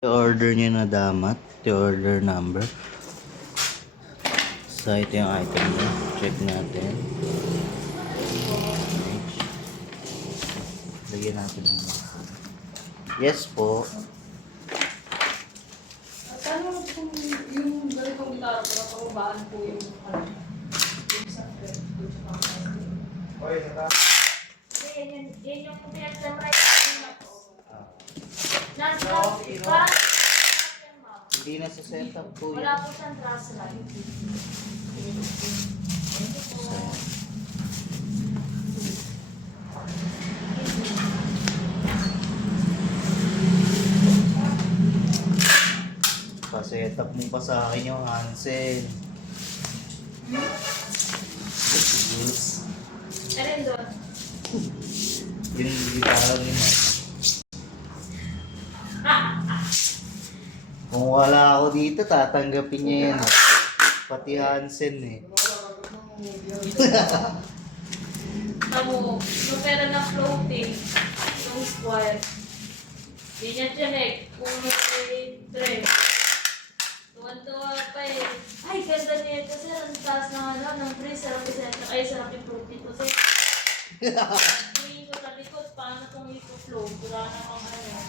Order niyo na damat, order number. So ito yung item niya. Check natin. Lagyan natin ng yes po. Paano kung yung ganitong gitara para pababaan po yung sa thread po sa Oy, naka. Yan yung pinag-summarize na po. Parang Hindi na sa setup po wala yan. po siyang truss line. Pa-setup mo pa sa akin yung Hansen. Alin doon? Yung gitara ni Mark. Kung wala ako dito, tatanggapin niya yan. Pati Hansen eh. Tamo, yung pera ng floating, yung square. Di niya tiyanek kung may thread. Tuwan-tuwa pa eh. Ay, ganda niya ito sir. Ang taas ng freezer. Ay, sarap yung floating ko sir. Tingin ko sa likod, paano kung i-float? Wala namang ano.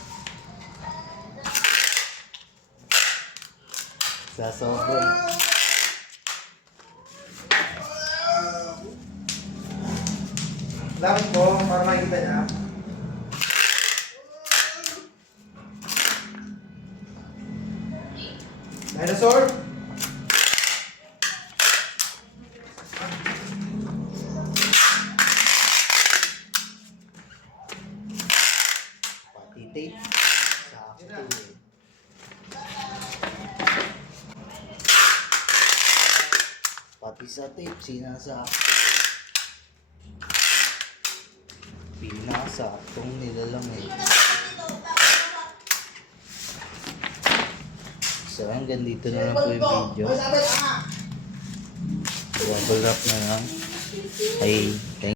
Sa sobrang. Lapit mo para makikita niya. Dinosaur? Pati tape. Sakto eh. Pati sa tape, sinasakto. Pinasaktong nila lang eh. So hanggang dito na lang po yung video. Double wrap na lang. Ay, thank